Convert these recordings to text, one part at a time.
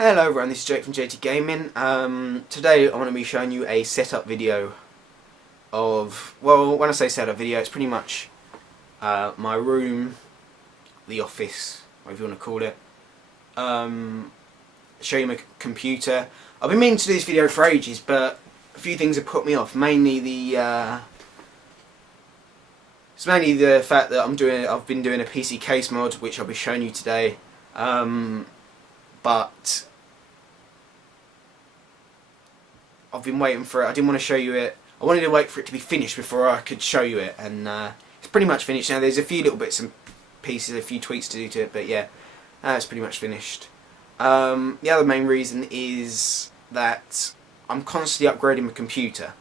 Hello everyone, this is Jake from JTGaming. Today I want to be showing you a setup video of, well, when I say setup video, it's pretty much my room, the office, whatever you want to call it. Show you my computer. I've been meaning to do this video for ages, but a few things have put me off. Mainly it's mainly the fact that I've been doing a PC case mod, which I'll be showing you today. But I've been waiting for it. I didn't want to show you it. I wanted to wait for it to be finished before I could show you it, and it's pretty much finished now. There's a few little bits and pieces, a few tweaks to do to it, but yeah, it's pretty much finished. The other main reason is that I'm constantly upgrading my computer,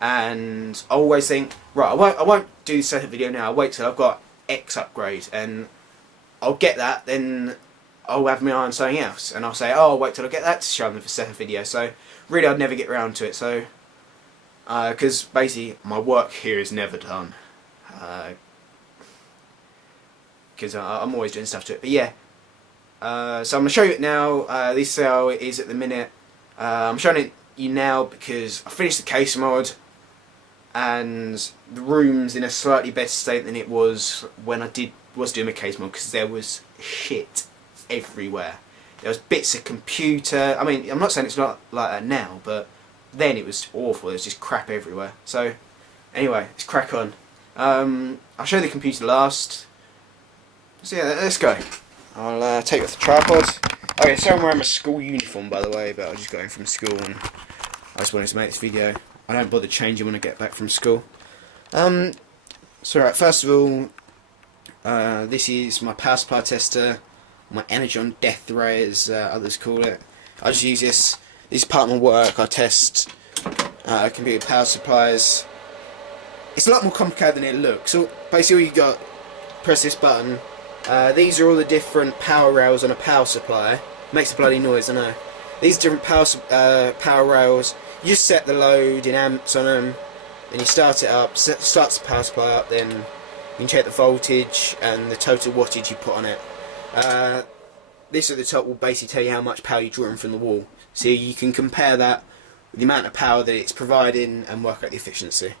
and I always think, right, I won't do the setup video now. I'll wait till I've got X upgrade, and I'll get that, then I'll have my eye on something else, and I'll say, oh, I'll wait till I get that to show them the setup video. So really, I'd never get around to it. So because basically my work here is never done, because I'm always doing stuff to it. But yeah, so I'm gonna show you it now. This is how it is at the minute. I'm showing it you now because I finished the case mod, and the room's in a slightly better state than it was when I was doing my case mod, because there was shit everywhere. There was bits of computer. I mean, I'm not saying it's not like that now, but then it was awful. There was just crap everywhere. So anyway, let's crack on. I'll show you the computer last. So yeah, let's go. I'll take off the tripod. Okay, so I'm wearing my school uniform, by the way, but I just got in from school and I just wanted to make this video. I don't bother changing when I get back from school. So right, first of all, this is my power supply tester, my energy on death ray, as others call it. I just use this. This is part of my work. I test computer power supplies. It's a lot more complicated than it looks. So basically, all you got, press this button. These are all the different power rails on a power supply. Makes a bloody noise, I know. These different power rails. You just set the load in amps on them, and you start it up. Starts the power supply up, then you can check the voltage and the total wattage you put on it. This at the top will basically tell you how much power you're drawing from the wall, so you can compare that with the amount of power that it's providing and work out the efficiency.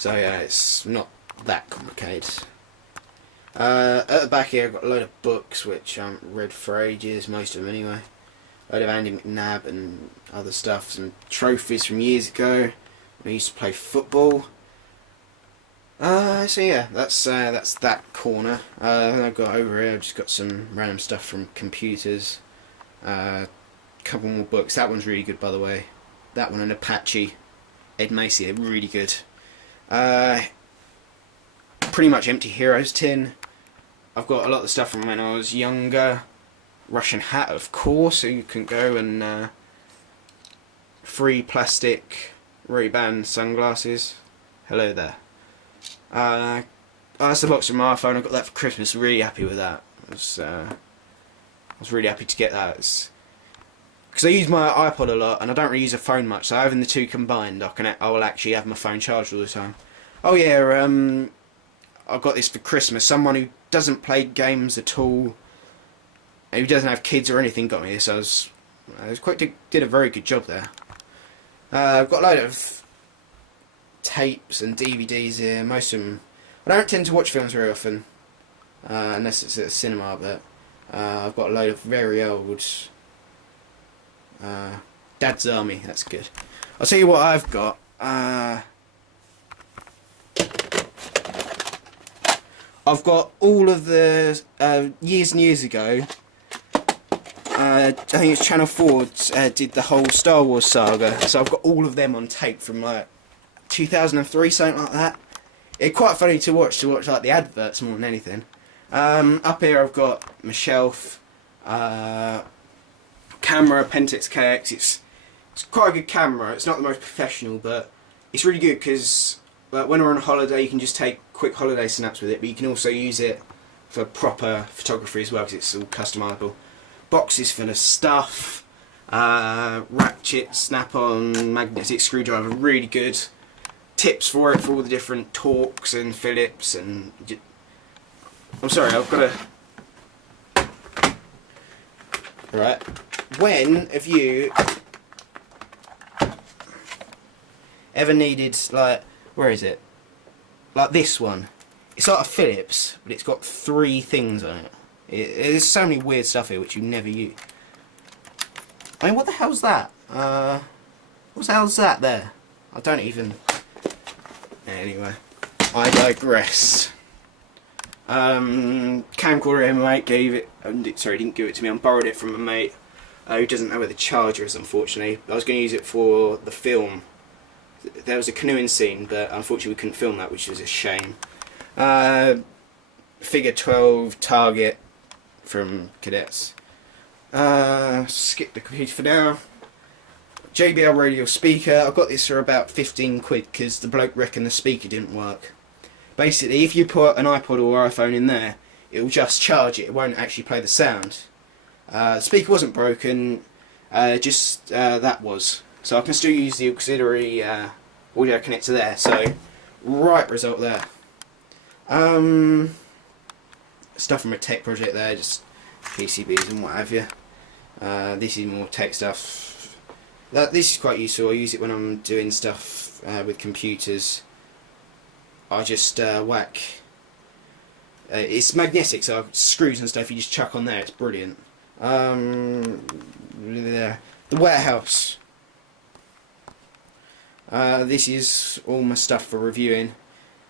So yeah, it's not that complicated. At the back here I've got a load of books which I haven't read for ages, most of them anyway. A load of Andy McNabb and other stuff, some trophies from years ago when I used to play football. So yeah, that's that corner. Then I've got over here, I've just got some random stuff from computers. Couple more books. That one's really good, by the way. That one and Apache, Ed Macy, they're really good. Pretty much empty Heroes tin. I've got a lot of stuff from when I was younger. Russian hat, of course, so you can go and free plastic Ray-Ban sunglasses. Hello there. That's the box from my iPhone. I got that for Christmas. Really happy with that. I was really happy to get that. Because I use my iPod a lot and I don't really use a phone much, so having the two combined, I will actually have my phone charged all the time. Oh yeah, I got this for Christmas. Someone who doesn't play games at all, who doesn't have kids or anything, got me this. I was did a very good job there. I've got a load of tapes and DVDs here. Most of them, I don't tend to watch films very often, unless it's at a cinema, but I've got a load of very old Dad's Army. That's good. I'll tell you what I've got. I've got all of the years and years ago. I think it's Channel 4 did the whole Star Wars saga, so I've got all of them on tape from like 2003, something like that. It's quite funny to watch like the adverts more than anything. Up here I've got my shelf, camera, Pentax KX. It's quite a good camera. It's not the most professional, but it's really good because when we're on holiday you can just take quick holiday snaps with it, but you can also use it for proper photography as well because it's all customizable. Boxes full of stuff, ratchet, snap-on, magnetic screwdriver, really good. Tips for it, for all the different Torx and Phillips and... I'm sorry, I've got to... Right. When have you ever needed, like, where is it? Like this one. It's like a Philips, but it's got 3 things on it. There's so many weird stuff here which you never use. I mean, what the hell's that? What the hell's that there? I don't even... Anyway, I digress. Camcorder my mate gave it... sorry, didn't give it to me. I borrowed it from a mate who doesn't know where the charger is, unfortunately. I was going to use it for the film. There was a canoeing scene, but unfortunately we couldn't film that, which was a shame. Figure 12 target from Cadets. Skip the computer for now. JBL radio speaker. I got this for about 15 quid because the bloke reckoned the speaker didn't work. Basically, if you put an iPod or iPhone in there, it will just charge it. It won't actually play the sound. The speaker wasn't broken, just that was. So I can still use the auxiliary audio connector there. So, right result there. Stuff from a tech project there, just PCBs and what have you. This is more tech stuff. This is quite useful. I use it when I'm doing stuff with computers. I just whack. It's magnetic, so screws and stuff you just chuck on there. It's brilliant. The warehouse. This is all my stuff for reviewing.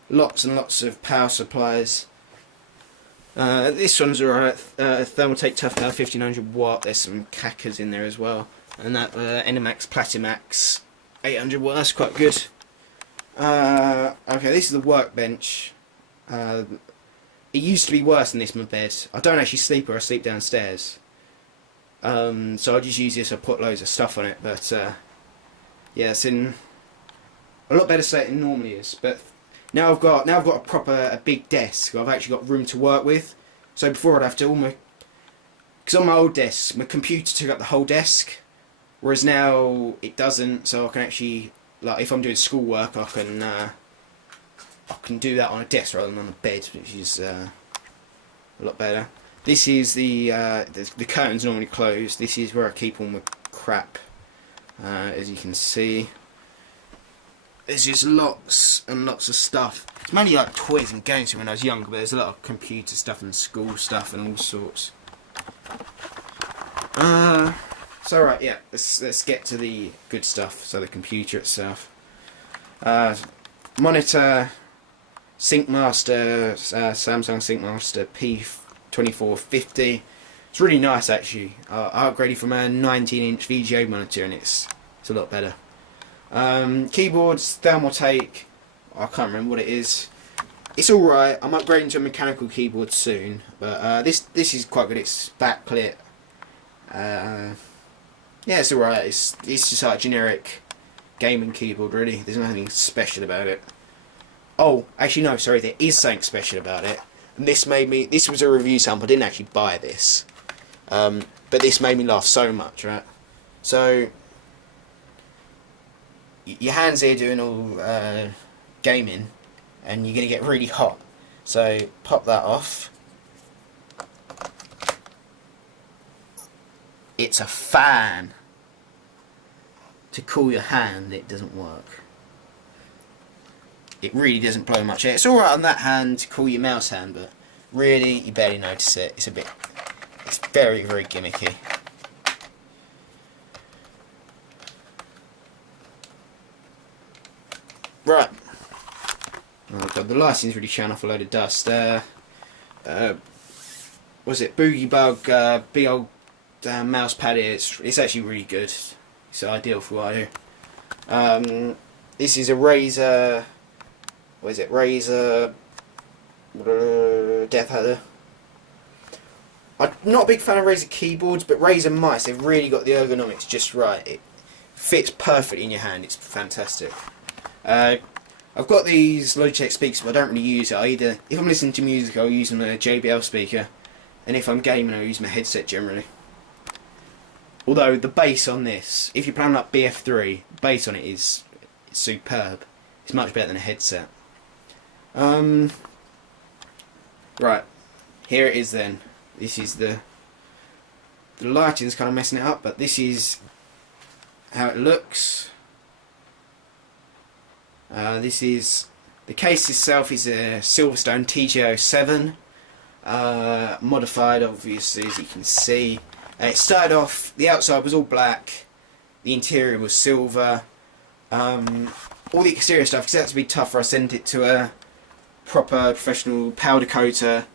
Lots and lots of power supplies. This one's alright. Thermaltake Tough Power 1500 watt. There's some cackers in there as well. And that Enimax Platimax 800 watt. That's quite good. Okay, this is the workbench. It used to be worse than this, my bed. I don't actually sleep where I sleep downstairs. So I just use this. I put loads of stuff on it, but yeah, it's in a lot better state than it normally is. But now I've got a big desk. I've actually got room to work with. So before I'd have to because on my old desk, my computer took up the whole desk, whereas now it doesn't. So I can actually, like, if I'm doing schoolwork, I can do that on a desk rather than on a bed, which is a lot better. This is the curtain's normally closed. This is where I keep all my crap. As you can see, there's just lots and lots of stuff. It's mainly like toys and games from when I was younger, but there's a lot of computer stuff and school stuff and all sorts. So right, yeah, let's get to the good stuff. So the computer itself, monitor, SyncMaster, Samsung SyncMaster P2450. It's really nice actually. I upgraded from a 19-inch VGA monitor and it's a lot better. Keyboards, Thermaltake. I can't remember what it is. It's alright. I'm upgrading to a mechanical keyboard soon, but this is quite good. It's backlit. Yeah, it's alright. It's just like a generic gaming keyboard really. There's nothing special about it. Oh, actually no, sorry, there is something special about it. And this was a review sample. I didn't actually buy this. But this made me laugh so much, right? So your hands here doing all gaming, and you're gonna get really hot. So pop that off. It's a fan. To cool your hand, it doesn't work. It really doesn't blow much air. It's alright on that hand to cool your mouse hand, but really you barely notice it. It's very, very gimmicky. Right. Oh god, the lighting's really showing off a load of dust. Was it Boogie Bug? Big old mouse pad here. It's actually really good. It's ideal for what I do. This is a Razer. What is it? Razer Death Adder. I'm not a big fan of Razer keyboards, but Razer mice, they've really got the ergonomics just right. It fits perfectly in your hand. It's fantastic. I've got these Logitech speakers, but I don't really use it. If I'm listening to music, I'll use my JBL speaker, and if I'm gaming, I'll use my headset generally. Although the bass on this, if you're playing like BF3, the bass on it is superb. It's much better than a headset. Right, here it is then. This is the the lighting's kind of messing it up, but this is how it looks. This is the case itself is a Silverstone TG07, modified obviously, as you can see. It started off, the outside was all black, the interior was silver. All the exterior stuff, because it had to be tougher, I sent it to a proper professional powder coater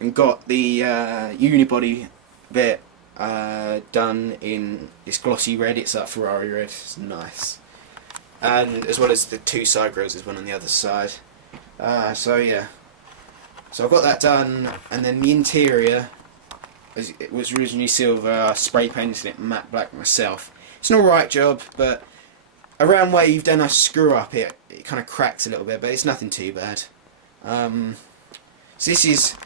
and got the unibody bit done in this glossy red. It's like Ferrari red, it's nice. And as well as the two side grills, there's one on the other side. So yeah, so I got that done, and then the interior, as it was originally silver, I spray painted it matte black myself. It's an alright job, but around where you've done a screw up, it kind of cracks a little bit, but it's nothing too bad. So this is,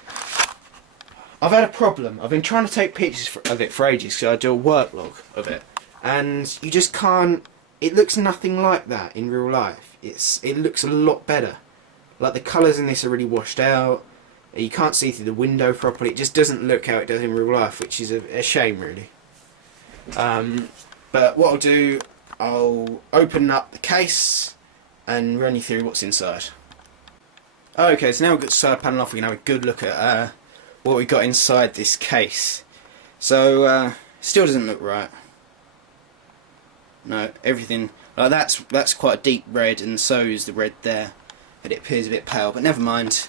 I've had a problem. I've been trying to take pictures of it for ages, because I do a work log of it, and you just can't. It looks nothing like that in real life. It looks a lot better. Like the colours in this are really washed out. You can't see through the window properly. It just doesn't look how it does in real life, which is a shame, really. But what I'll do, I'll open up the case and run you through what's inside. Okay, so now we've got the side panel off. We can have a good look at what we got inside this case. So still doesn't look right. No, everything like that's quite a deep red, and so is the red there, but it appears a bit pale. But never mind.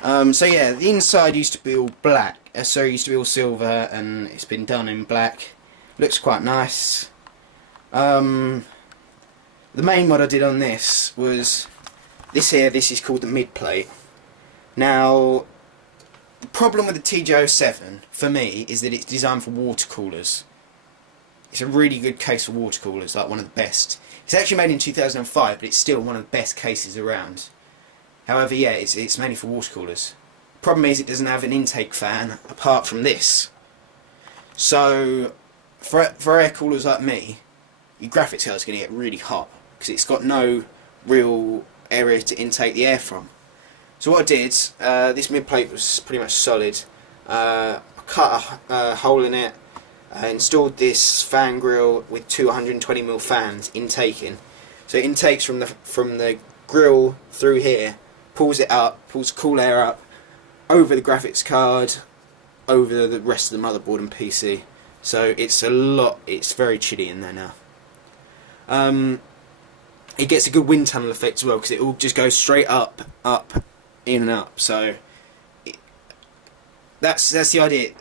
So yeah, the inside used to be all black. So it used to be all silver, and it's been done in black. Looks quite nice. The main mod I did on this was this here. This is called the mid plate. Now, the problem with the TG07 for me is that it's designed for water coolers. It's a really good case for water coolers, like one of the best. It's actually made in 2005, but it's still one of the best cases around. However, yeah, it's mainly for water coolers. Problem is, it doesn't have an intake fan apart from this. So, for air coolers like me, your graphics card is going to get really hot because it's got no real area to intake the air from. So what I did, this mid plate was pretty much solid. I cut a hole in it. Installed this fan grill with two 120mm fans intaking. So it intakes from the grill through here, pulls it up, pulls cool air up over the graphics card, over the rest of the motherboard and PC. So it's very chilly in there now. It gets a good wind tunnel effect as well, because it all just goes straight up, in and up. So that's the idea.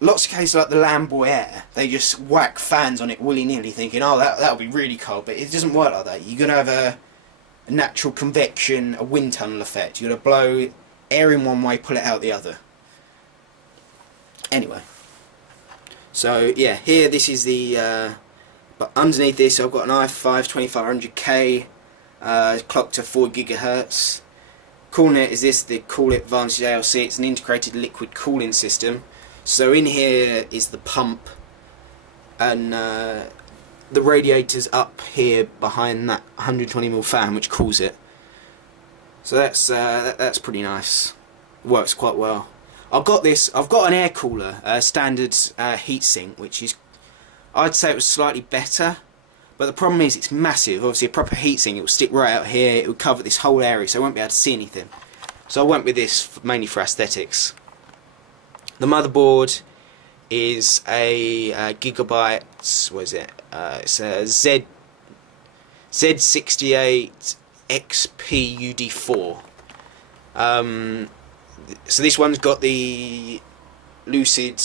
Lots of cases like the Lamboy Air, they just whack fans on it willy-nilly thinking, oh, that'll be really cold, but it doesn't work like that. You're going to have a natural convection, a wind tunnel effect. You're going to blow air in one way, pull it out the other. Anyway, so yeah, here this is the, but underneath this I've got an i5 2500K, clocked to 4 GHz. Calling it is this, the Cool It Advantage ALC. It's an integrated liquid cooling system. So in here is the pump, and the radiator's up here behind that 120mm fan which cools it. So that's pretty nice. Works quite well. I've got an air cooler, standard heatsink, which is, I'd say it was slightly better, but the problem is it's massive. Obviously a proper heatsink, it will stick right out here, it will cover this whole area, so I won't be able to see anything. So I went with this mainly for aesthetics. The motherboard is a Gigabyte, what is it? It's a Z68 XPUD4. So this one's got the Lucid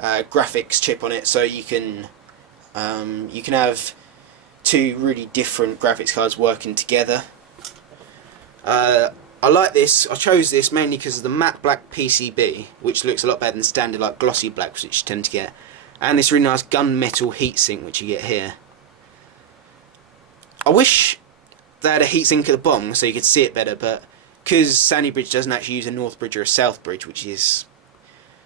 graphics chip on it, so you can have two really different graphics cards working together. I like this. I chose this mainly because of the matte black PCB, which looks a lot better than standard like glossy blacks, which you tend to get, and this really nice gunmetal heatsink which you get here. I wish they had a heatsink at the bottom so you could see it better, but because Sandy Bridge doesn't actually use a North Bridge or a South Bridge, which is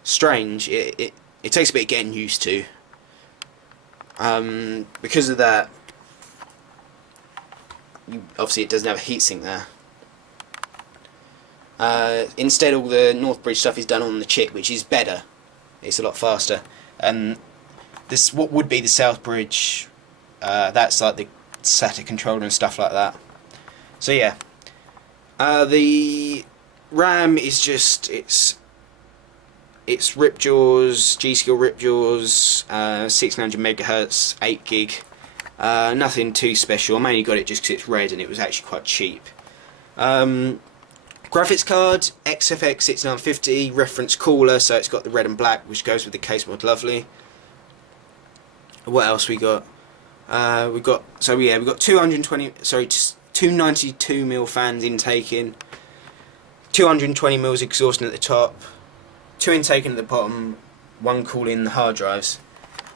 strange, it takes a bit of getting used to. Because of that, obviously it doesn't have a heatsink there. Instead all the North Bridge stuff is done on the chip, which is better. It's a lot faster. And this, what would be the South Bridge, that's like the SATA controller and stuff like that. So yeah, the RAM is just it's Ripjaws, G-Skill Ripjaws, 1600 megahertz, 8 gig. Nothing too special. I mainly got it just because it's red and it was actually quite cheap. Graphics card, XFX 6950, reference cooler, so it's got the red and black, which goes with the case mod, lovely. What else we got? We got 292mm fans intaking, 220mm exhausting at the top, 2 intaking at the bottom, 1 cooling the hard drives.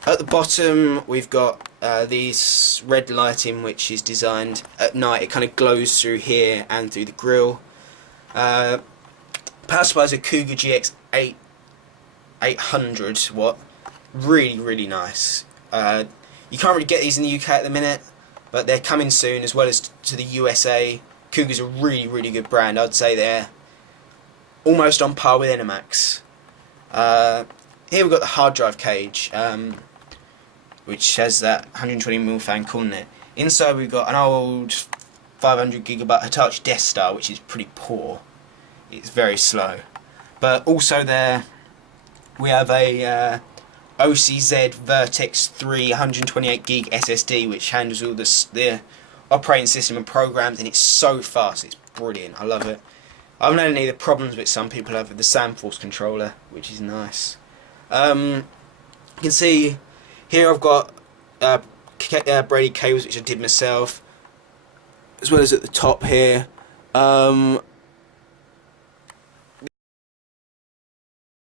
At the bottom we've got these red lighting, which is designed at night. It kind of glows through here and through the grill. Power supply is a Cougar GX 800 watt. Really nice. You can't really get these in the UK at the minute, but they're coming soon, as well as to the USA. Cougar's a really good brand. I'd say they're almost on par with Enermax. Here we've got the hard drive cage, which has that 120mm fan cooling it. Inside we've got an old 500GB Hitachi Death Star, which is pretty poor. It's very slow. But also there we have a OCZ Vertex 3 128GB SSD, which handles all the operating system and programs, and it's so fast. It's brilliant. I love it. I haven't had any of the problems which some people have with the Samforce controller, which is nice. You can see here I've got braided cables, which I did myself, as well as at the top here.